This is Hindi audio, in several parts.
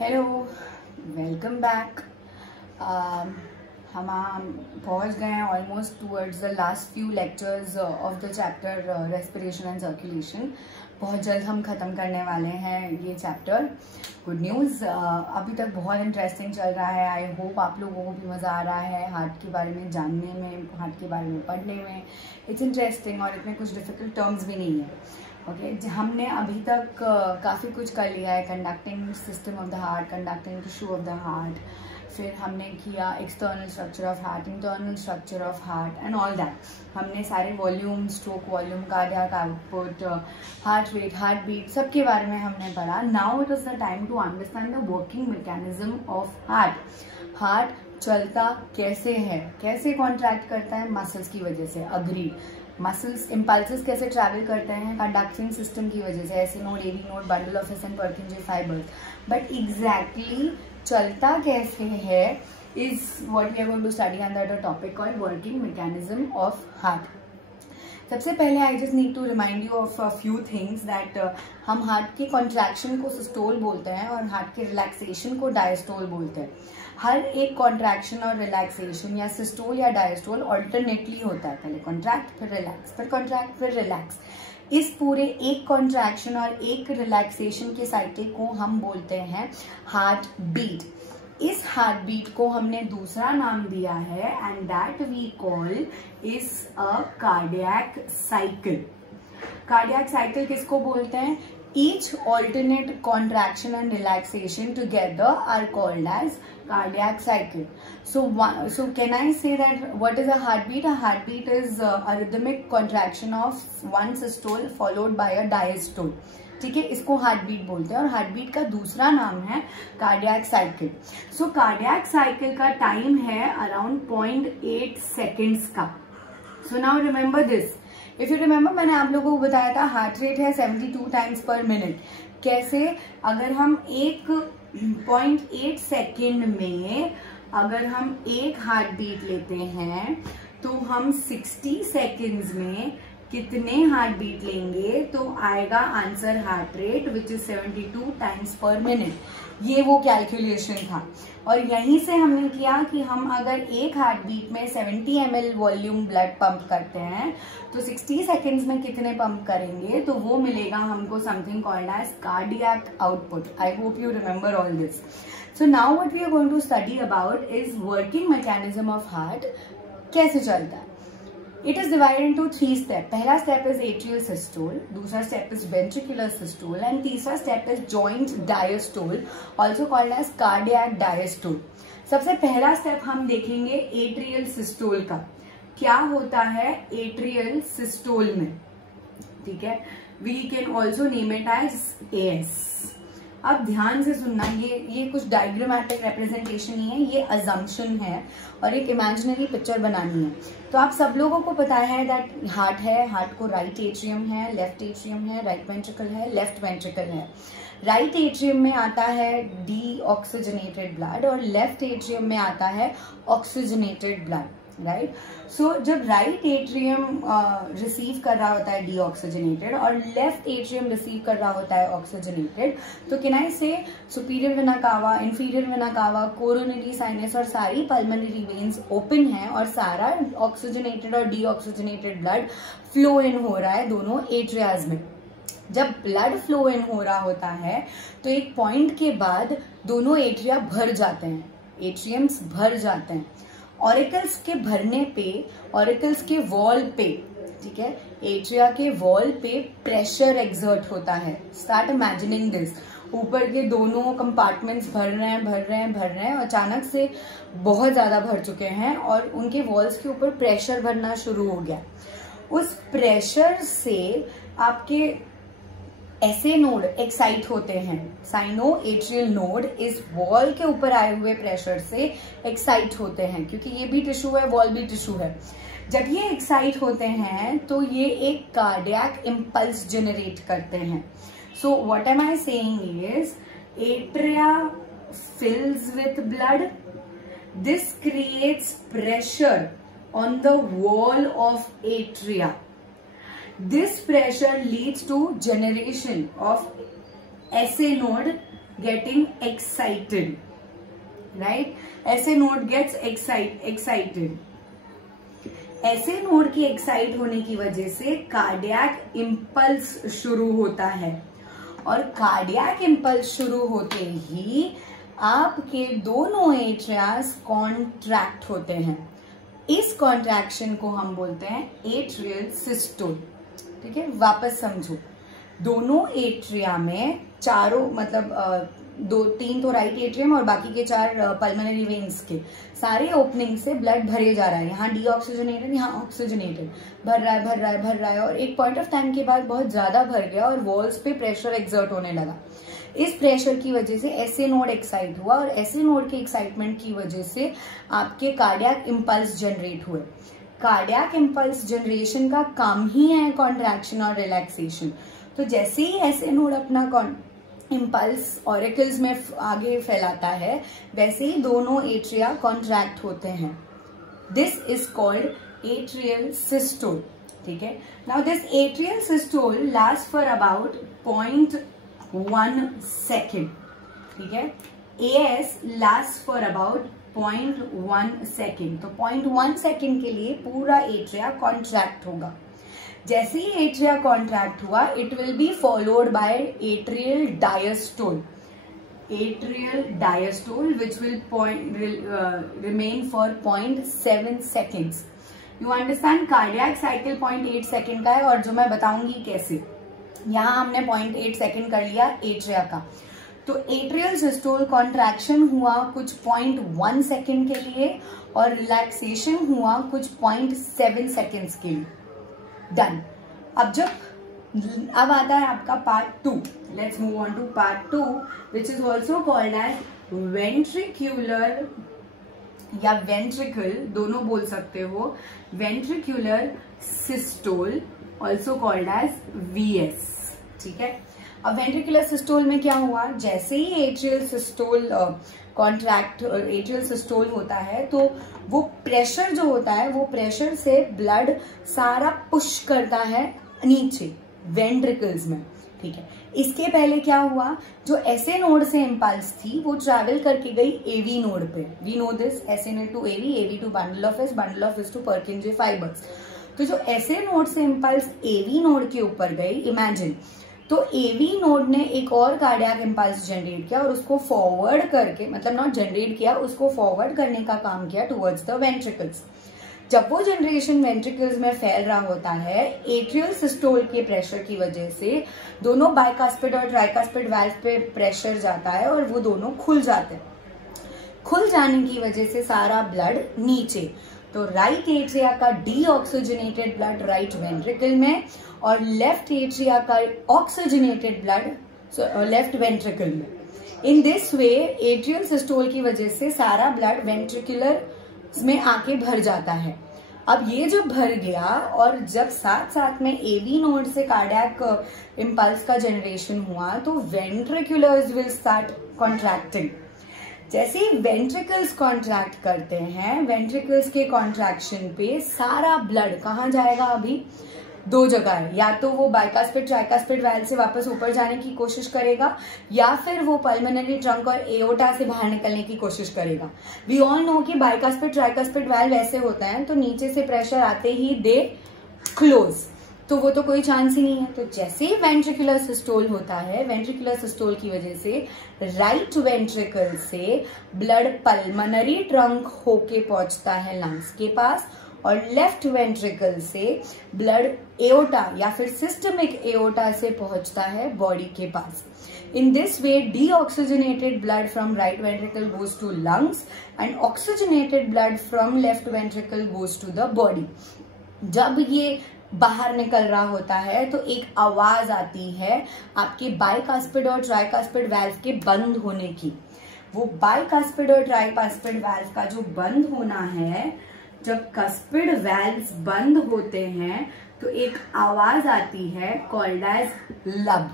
Hello, welcome back. हम पहुंच गए हैं almost towards the last few lectures of the chapter respiration and circulation. बहुत जल्द हम ख़त्म करने वाले हैं ये चैप्टर। गुड न्यूज़, अभी तक बहुत इंटरेस्टिंग चल रहा है। आई होप आप लोगों को भी मज़ा आ रहा है हार्ट के बारे में जानने में, हार्ट के बारे में पढ़ने में। इट्स इंटरेस्टिंग और इसमें कुछ डिफ़िकल्ट टर्म्स भी नहीं है। ओके, हमने अभी तक काफ़ी कुछ कर लिया है। Conducting system of the heart, conducting tissue of the heart, फिर हमने किया external structure of heart, internal structure of heart and all that. हमने सारे volume, stroke volume, cardiac output, heart rate, heart beat, सबके बारे में हमने पढ़ा। Now it is the time to understand the working mechanism of heart. Heart चलता कैसे है, कैसे कॉन्ट्रैक्ट करता है? मसल्स की वजह से। अग्री, मसल्स इम्पल्सेस कैसे ट्रैवल करते हैं? कंडक्टिंग सिस्टम की वजह से। SA node, AV node, bundle of His and Purkinje fibres. But exactly चलता कैसे है is what we are going to study under the topic called working mechanism of heart. सबसे पहले I just need to remind you of a few things that हम हार्ट के कॉन्ट्रैक्शन को सिस्टोल बोलते हैं और हार्ट के रिलैक्सेशन को डायस्टोल बोलते हैं। हर एक कॉन्ट्रैक्शन और रिलैक्सेशन या सिस्टोल या डायस्टोल ऑल्टरनेटली होता है। पहले कॉन्ट्रैक्ट, फिर रिलैक्स, फिर कॉन्ट्रैक्ट, फिर रिलैक्स। इस पूरे एक कॉन्ट्रैक्शन और एक रिलैक्सेशन के साइकिल को हम बोलते हैं हार्ट बीट। इस हार्ट बीट को हमने दूसरा नाम दिया है and that we call is a cardiac cycle. Cardiac cycle किसको बोलते हैं? Each alternate contraction and relaxation together are called as cardiac cycle. So can I say that what is a heartbeat? A heartbeat is a rhythmic contraction of one systole followed by a diastole. ठीक है, इसको हार्ट बीट बोलते हैं और हार्ट बीट का दूसरा नाम है कार्डियक साइकिल। सो कार्डियक साइकिल का टाइम है अराउंड 0.8 सेकेंड्स का। So now remember this. If you remember, मैंने आप लोगों को बताया था हार्ट रेट है 72 टाइम्स पर मिनट। कैसे? अगर हम 1.8 सेकेंड में अगर हम एक हार्ट बीट लेते हैं तो हम 60 सेकेंड्स में कितने हार्ट बीट लेंगे? तो आएगा answer heart rate which is 72 times पर मिनट। ये वो कैलकुलेशन था और यहीं से हमने किया कि हम अगर एक हार्ट बीट में 70 ml वॉल्यूम ब्लड पंप करते हैं तो 60 सेकेंड्स में कितने पंप करेंगे? तो वो मिलेगा हमको something called as cardiac output. I hope you remember all this. So now what we are going to study about is working mechanism of heart. कैसे चलता है? It is divided into 3 steps. पहला step is atrial systole, दूसरा step is ventricular systole and तीसरा step is joint diastole, also called as cardiac diastole. सबसे पहला step हम देखेंगे atrial systole का। क्या होता है atrial systole में? ठीक है, we can also name it as AS. अब ध्यान से सुनना, ये कुछ डायग्रामेटिक रिप्रेजेंटेशन नहीं है, ये अजम्पशन है और एक इमेजिनरी पिक्चर बनानी है। तो आप सब लोगों को पता है दैट हार्ट है, हार्ट को राइट एट्रियम है, लेफ्ट एट्रियम है, राइट वेंट्रिकल है, लेफ्ट वेंट्रिकल है। राइट एट्रियम में आता है डीऑक्सीजनेटेड ब्लड और लेफ्ट एट्रियम में आता है ऑक्सीजनेटेड ब्लड, राइट। सो जब राइट एट्रियम रिसीव कर रहा होता है डीऑक्सीजनेटेड और लेफ्ट एट्रियम रिसीव कर रहा होता है ऑक्सीजनेटेड, तो कैन आई से superior vena cava, inferior vena cava, coronary sinus और सारी पल्मोनरी वेन्स ओपन है और सारा ऑक्सीजनेटेड और डीऑक्सीजनेटेड ब्लड फ्लो इन हो रहा है दोनों एट्रियाज में। जब ब्लड फ्लो इन हो रहा होता है तो एक पॉइंट के बाद दोनों एट्रिया भर जाते हैं, एट्रियम्स भर जाते हैं। ऑरिकल्स के भरने पे, ऑरिकल्स के वॉल पे, ठीक है, एट्रिया के वॉल पे प्रेशर एक्सर्ट होता है। Start imagining this. ऊपर के दोनों कंपार्टमेंट्स भर रहे हैं, भर रहे हैं, भर रहे हैं, अचानक से बहुत ज्यादा भर चुके हैं और उनके वॉल्स के ऊपर प्रेशर भरना शुरू हो गया। उस प्रेशर से आपके ऐसे नोड एक्साइट होते हैं। साइनो एट्रियल नोड इस वॉल के ऊपर आए हुए प्रेशर से एक्साइट होते हैं, क्योंकि ये भी टिश्यू है, वॉल भी टिश्यू है। जब ये एक्साइट होते हैं तो ये एक कार्डियक इम्पल्स जनरेट करते हैं। So what am I saying is atria fills with blood, this creates pressure on the wall of atria. This pressure leads to generation of SA node getting excited, right? ऐसे नोड गेट्स एक्साइटेड। ऐसे नोड के एक्साइट होने की वजह से कार्डियक इंपल्स शुरू होता है, और कार्डियक इंपल्स शुरू होते ही आपके दोनों एट्रियास कॉन्ट्रैक्ट होते हैं। इस कॉन्ट्रैक्शन को हम बोलते हैं एट्रियल सिस्टोल। ठीक है, वापस समझो, दोनों एट्रिया में चारों मतलब तीन तो राइट एट्रियम और बाकी के 4 पल्मोनरी वेन्स के सारे ओपनिंग से ब्लड भरे जा रहा है। यहाँ डीऑक्सीजनेटेड, यहाँ ऑक्सीजनेटेड, भर रहा है और एक पॉइंट ऑफ टाइम के बाद बहुत ज्यादा भर गया और वॉल्स पे प्रेशर एक्सर्ट होने लगा। इस प्रेशर की वजह से ऐसे नोड एक्साइट हुआ और ऐसे नोड के एक्साइटमेंट की वजह से आपके कार्डियक इंपल्स जनरेट हुए। कार्डियक इंपल्स जनरेशन का काम ही है कॉन्ट्रैक्शन और रिलैक्सेशन। तो जैसे ही ऐसे नोड अपना इंपल्स ऑरिकल्स में आगे फैलाता है, वैसे ही दोनों एट्रिया कॉन्ट्रैक्ट होते हैं। This is called atrial systole. ठीक है, now this atrial systole last for about 0.1 second. ठीक है, AS last for about 0.1 second. तो 0.1 सेकेंड के लिए पूरा एट्रिया कॉन्ट्रैक्ट होगा। जैसे ही एट्रिया कॉन्ट्रैक्ट हुआ, it will be followed by atrial diastole. Atrial diastole which will remain for 0.7 seconds. You understand, cardiac cycle 0.8 second का है, और जो मैं बताऊंगी कैसे। यहाँ हमने 0.8 सेकेंड कर लिया एट्रिया का। तो एट्रियल सिस्टोल कॉन्ट्रैक्शन हुआ कुछ 0.1 सेकेंड के लिए और रिलैक्सेशन हुआ कुछ 0.7 सेकेंड्स के लिए। डन। अब आता है आपका part 2। Let's move on to part 2 which is also called as ventricular या वेंट्रिकल, दोनों बोल सकते हो। Ventricular systole also called as VS। ठीक है, अब वेंट्रिकुलर सिस्टोल में क्या हुआ, जैसे ही एट्रियल सिस्टोल एट्रियल सिस्टोल होता है तो वो प्रेशर जो होता है, वो प्रेशर से ब्लड सारा पुश करता है नीचे वेंट्रिकल्स में। ठीक है, इसके पहले क्या हुआ, जो ऐसे नोड से इंपल्स थी वो ट्रैवल करके गई AV नोड पे। We know this, SN to AV to bundle of S to Purkinje fibres. तो जो ऐसे नोड से इंपल्स AV नोड के ऊपर गई, इमेजिन, तो AV नोड ने एक और कार्डियक इंपल्स जनरेट किया और उसको फॉरवर्ड करके, मतलब नॉट जनरेट किया, उसको फॉरवर्ड करने का काम किया टुवर्ड्स द वेंट्रिकल्स। जब वो जनरेशन वेंट्रिकल्स में फैल रहा होता है, एट्रियल सिस्टोल के प्रेशर की वजह से दोनों बाइकास्पिड और ट्राइकास्पिड वाल्व पे प्रेशर जाता है और वो दोनों खुल जाते हैं। खुल जाने की वजह से सारा ब्लड नीचे, तो राइट एट्रिया का डीऑक्सीजनेटेड ब्लड राइट वेंट्रिकल में और लेफ्ट एट्रिया का ऑक्सीजनेटेड ब्लड लेफ्ट वेंट्रिकल में। इन दिस वे एट्रियल सिस्टोल की वजह से सारा ब्लड वेंट्रिकुलर में आके भर जाता है। अब ये जो भर गया और जब साथ साथ में AV नोड से कार्डियक इंपल्स का जनरेशन हुआ, तो वेंट्रिकुलर्स विल स्टार्ट कॉन्ट्रैक्टिंग। जैसे ही वेंट्रिकल्स कॉन्ट्रैक्ट करते हैं, वेंट्रिकल्स के कॉन्ट्रैक्शन पे सारा ब्लड कहाँ जाएगा, अभी 2 जगह है, या तो वो बाइकास्पिड ट्राइकास्पिड वाल्व से वापस ऊपर जाने की कोशिश करेगा या फिर वो पल्मोनरी ट्रंक और एओर्टा से बाहर निकलने की कोशिश करेगा। वी ऑल नो कि बाइकास्पिड ट्राइकास्पिड वाल्व ऐसे होता है, तो नीचे से प्रेशर आते ही दे क्लोज, तो वो तो कोई चांस ही नहीं है। तो जैसे ही वेंट्रिकुलर सिस्टोल होता है, वेंट्रिकुलर सिस्टोल की वजह से राइट वेंट्रिकल से ब्लड पल्मोनरी ट्रंक होके पहुंचता है लंग्स के पास और लेफ्ट वेंट्रिकल से ब्लड एओर्टा या फिर सिस्टमिक एओर्टा से पहुंचता है बॉडी के पास। In this way, deoxygenated blood from right ventricle goes to lungs and oxygenated blood from left ventricle goes to the body. जब ये बाहर निकल रहा होता है तो एक आवाज आती है आपके बाइकास्पिड और ट्राइकास्पिड वाल्व के बंद होने की। वो बाइकास्पिड और ट्राइकास्पिड वाल्व का जो बंद होना है, जब कास्पिड वाल्व्स बंद होते हैं तो एक आवाज आती है कॉल्ड एज लब,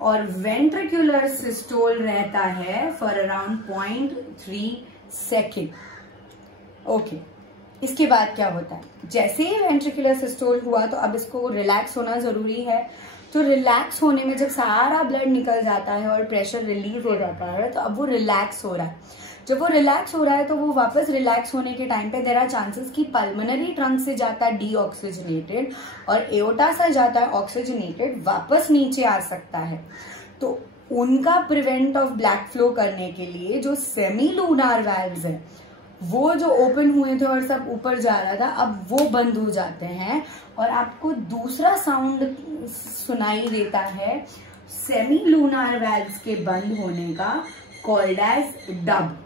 और वेंट्रिकुलर सिस्टोल रहता है फॉर अराउंड 0.3 सेकेंड। ओके, इसके बाद क्या होता है, जैसे ही वेंट्रिकुलर सिस्टोल हुआ तो अब इसको रिलैक्स होना जरूरी है, तो रिलैक्स होने में जब सारा ब्लड निकल जाता है और प्रेशर रिलीज हो जाता है, तो अब वो रिलैक्स हो रहा है। जब वो रिलैक्स हो रहा है तो वो वापस रिलैक्स होने के टाइम पे देयर आर चांसेस कि पल्मोनरी ट्रंक से जाता है डीऑक्सीजनेटेड और एओर्टा से जाता है ऑक्सीजनेटेड, वापस नीचे आ सकता है। तो उनका प्रिवेंट ऑफ ब्लैक फ्लो करने के लिए जो सेमी लूनार वाल्व्स है वो जो ओपन हुए थे और सब ऊपर जा रहा था, अब वो बंद हो जाते हैं और आपको दूसरा साउंड सुनाई देता है सेमी लूनार वाल्व्स के बंद होने का, called as dub.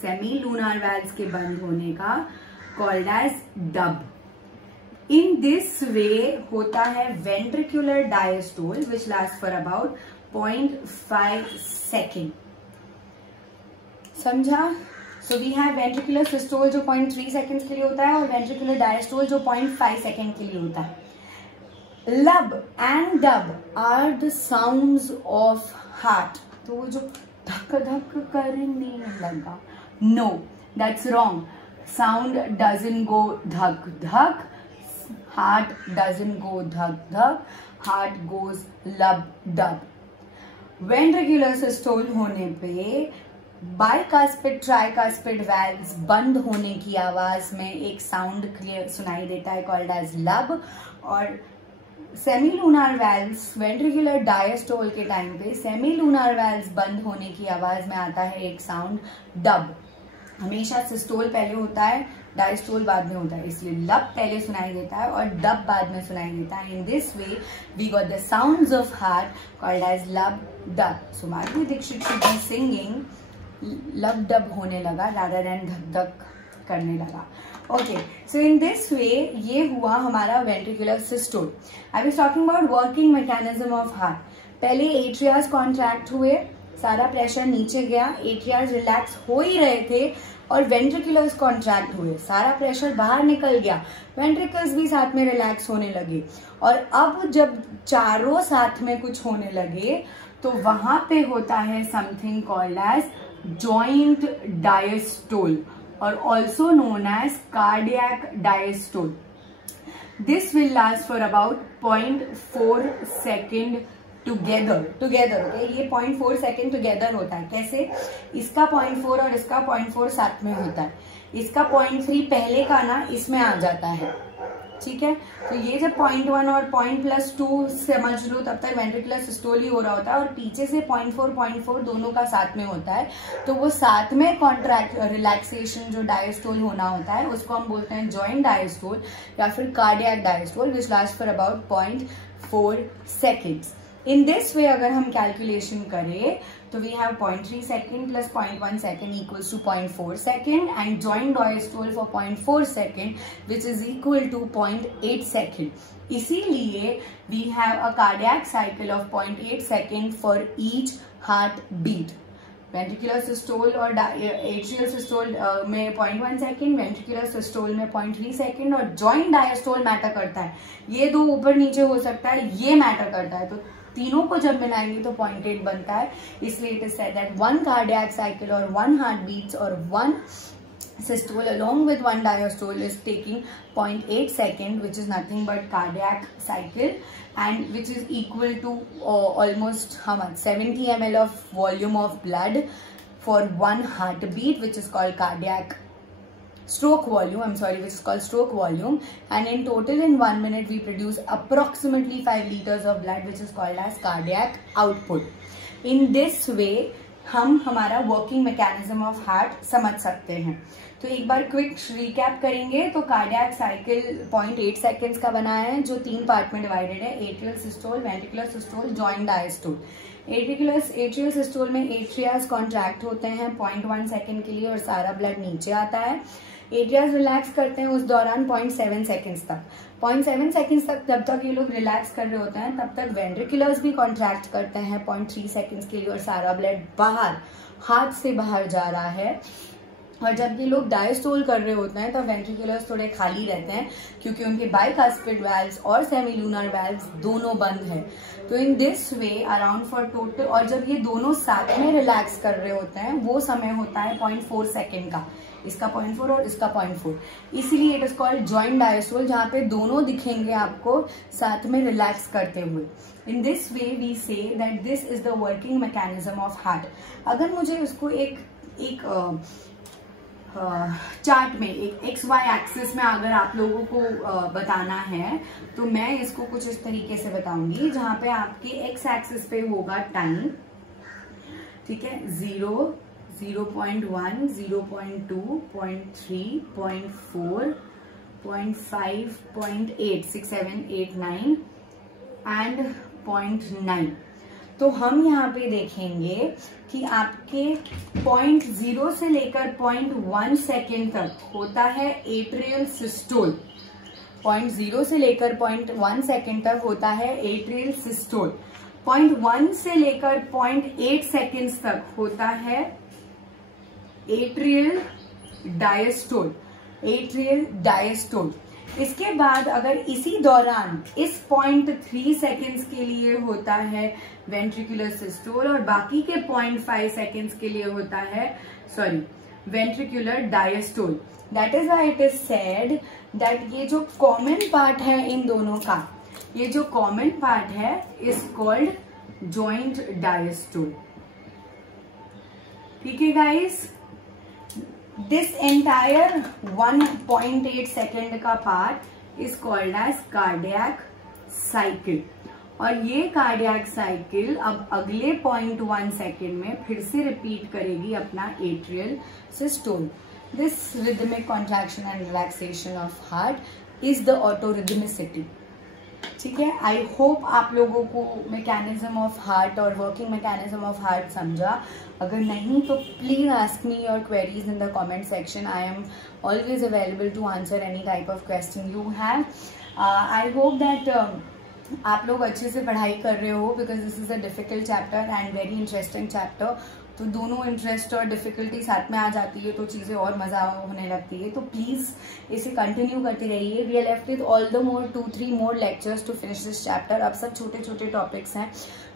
Semilunar valves के बंद होने का called as dub. In this way होता है ventricular diastole which last for about 0.5 second. समझा? So we have ventricular systole जो 0.3 सेकेंड्स के लिए होता है और वेंट्रिकुलर डायस्टोल जो 0.5 सेकेंड के लिए होता है। Lub and dub are the sounds of heart. तो वो जो धक धक करने लगा, no that's wrong. Sound doesn't go धक धक, हार्ट डजंट गो धक धक, heart goes lub dub. Ventricular systole होने पे बाइकास्पिड ट्राइकास्पिड वाल्व्स बंद होने की आवाज में एक साउंड क्लियर सुनाई देता है कॉल्ड एज लब, और semi lunar valves ventricular diastole के टाइम पे सेमी लूनार वाल्व्स बंद होने की आवाज में आता है एक साउंड डब। हमेशा सिस्टोल पहले होता है, डायस्टोल बाद में होता है, इसलिए लब पहले सुनाई देता है और डब बाद में सुनाई देता है। In this way we got the sounds of heart called as lub dub. So Madhuri Dixit should be singing lub dub होने लगा rather than धक धक करने लगा। ओके, सो इन दिस वे ये हुआ हमारा ventricular systole. I was talking about working mechanism of heart. पहले एट्रियाज कॉन्ट्रैक्ट हुए, सारा प्रेशर नीचे गया, एट्रियाज रिलैक्स हो ही रहे थे और वेंट्रिकुलर्स कॉन्ट्रैक्ट हुए, सारा प्रेशर बाहर निकल गया, वेंट्रिकल्स भी साथ में रिलैक्स होने लगे। और अब जब चारों साथ में कुछ होने लगे तो वहां पे होता है something called as joint diastole or also known as cardiac diastole. This will last for about 0.4 second together, okay? ये 0.4 second together होता है। कैसे? इसका 0.4 और इसका 0.4 साथ में होता है, इसका 0.3 पहले का ना इसमें आ जाता है, ठीक है? तो ये जब 0.1 और 0.+2 समझ लो तब तक वेंट्रिकुलर सिस्टोल ही हो रहा होता है और पीछे से 0.4 दोनों का साथ में होता है। तो वो साथ में कॉन्ट्रैक्ट रिलैक्सेशन जो डायस्टोल होना होता है उसको हम बोलते हैं जॉइंट डायस्टोल या फिर cardiac diastole which last for about 0.4 seconds. In this way अगर हम कैलकुलेशन करें तो we have 0.3 second plus 0.1 second equals to 0.4 second and joint diastole for 0.4 second which is equal to 0.8 second. इसीलिए we have a cardiac cycle of 0.8 second for each heart beat. Ventricular systole और एट्रियल सिस्टोल में 0.1 सेकेंड, वेंट्रिकुलर सिस्टोल में 0.3 सेकेंड और जॉइंट डायस्टोल मैटर करता है। ये दो ऊपर नीचे हो सकता है, ये मैटर करता है, तो तीनों को जब मिलाएंगे तो 0.8 बनता है। इसलिए it is said that one cardiac cycle और वन हार्ट बीट्स और one systole along with one diastole is taking 0.8 second, which is nothing but cardiac cycle, and which is equal to almost how much 70 ml of volume of blood for one heartbeat, which is called cardiac stroke volume, which is called stroke volume. And in total in 1 minute we produce approximately 5 liters of blood, which is called as cardiac output. In this way हम हमारा वर्किंग मैकेनिज्म ऑफ हार्ट समझ सकते हैं। तो एक बार क्विक रिकैप करेंगे तो कार्डियक साइकिल 0.8 सेकेंड्स का बना है जो 3 पार्ट में डिवाइडेड है, atrial systole, ventricular systole, joint diastole. Atrial systole में एट्रियाज कॉन्ट्रैक्ट होते हैं 0.1 सेकेंड के लिए और सारा ब्लड नीचे आता है। एट्रियाज रिलैक्स करते हैं उस दौरान 0.7 सेकेंड्स तक। 0.7 सेकेंड्स तक जब तक ये लोग रिलैक्स कर रहे होते हैं तब तक वेंट्रिकुलर्स भी कॉन्ट्रैक्ट करते हैं 0.3 सेकेंड्स के लिए और सारा ब्लड बाहर हार्ट से बाहर जा रहा है। और जब ये लोग डायस्टोल कर रहे होते हैं तो वेंट्रिकुलर्स थोड़े खाली रहते हैं क्योंकि उनके बाइकास्पिड वाल्व्स और सेमीलूनर वाल्व्स दोनों बंद है। तो इन this way around for total, और जब ये दोनों साथ में रिलैक्स कर रहे होते हैं वो समय होता है 0.4 सेकेंड का, इसका 0.4 और इसका 0.4, इसीलिए it is called joint diastole, जहाँ पे दोनों दिखेंगे आपको साथ में रिलैक्स करते हुए। In this way we say that this is the working mechanism of heart. अगर मुझे उसको एक चार्ट में एक XY एक्सिस में अगर आप लोगों को बताना है तो मैं इसको कुछ इस तरीके से बताऊंगी, जहां पे आपके X एक्सिस पे होगा टाइम, ठीक है, 0, 0.1, 0.2, 0.3, 0.4, 0.5, 0.8, 6, 7, 8, 9 एंड 0.9। तो हम यहाँ पे देखेंगे कि आपके 0.0 से लेकर 0.1 सेकेंड तक होता है एट्रियल सिस्टोल। 0.0 से लेकर 0.1 सेकेंड तक होता है एट्रियल सिस्टोल। 0.1 से लेकर 0.8 सेकेंड्स तक होता है एट्रियल डायस्टोल। Atrial diastole. इसके बाद अगर इसी दौरान इस 0.3 सेकेंड्स के लिए होता है वेंट्रिकुलर सिस्टोल और बाकी के 0.5 सेकेंड्स के लिए होता है ventricular diastole. That is why it is said that ये जो कॉमन पार्ट है इन दोनों का, ये जो कॉमन पार्ट है इज कॉल्ड जॉइंट डायस्टोल। ठीक है गाइस, दिस एंटायर 1.8 सेकेंड का part is called as cardiac cycle, और ये कार्डियक साइकिल अब अगले 0.1 सेकेंड में फिर से रिपीट करेगी अपना atrial systole. This rhythmic contraction and relaxation of heart is the autorhythmicity. ठीक है, आई होप आप लोगों को मैकेनिज्म ऑफ हार्ट और वर्किंग मैकेनिज्म ऑफ हार्ट समझा। अगर नहीं तो please ask me your queries in the comment section. I am always available to answer any type of question you have. I hope that आप लोग अच्छे से पढ़ाई कर रहे हो, because this is a difficult chapter and very interesting chapter. तो दोनों इंटरेस्ट और डिफिकल्टी साथ में आ जाती है तो चीज़ें और मज़ा होने लगती है। तो प्लीज़ इसे कंटिन्यू करते रहिए। We are left with all the more 2-3 more lectures to finish this chapter. अब सब छोटे छोटे टॉपिक्स हैं,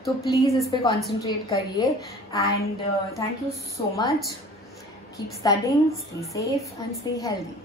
तो प्लीज़ इस पर कॉन्सेंट्रेट करिए। And thank you so much. Keep studying, stay safe and stay healthy.